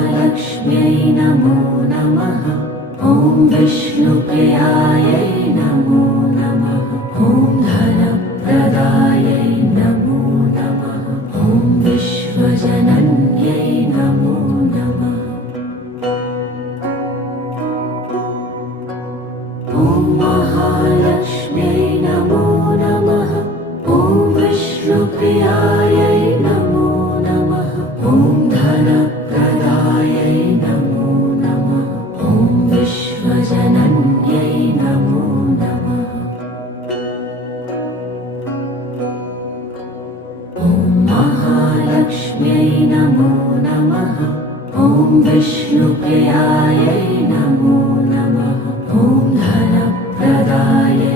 महालक्ष्म्यै नमो नमः। ॐ विष्णुप्रियायै नमो नमः। ॐ धनप्रदायै नमो नमः। ॐ विश्वजनन्यै नमो नमः। ॐ महालक्ष्म्यै नमो नमः। ॐ विष्णुप्रियायै नमो नमः। ॐ धनप्रदायै नमो नमः। ॐ विश्वजनन्यै नमो नमः। ॐ महालक्ष्म्यै नमो नमः। ॐ विष्णुप्रियायै नमो नमः। ॐ धनप्रदायै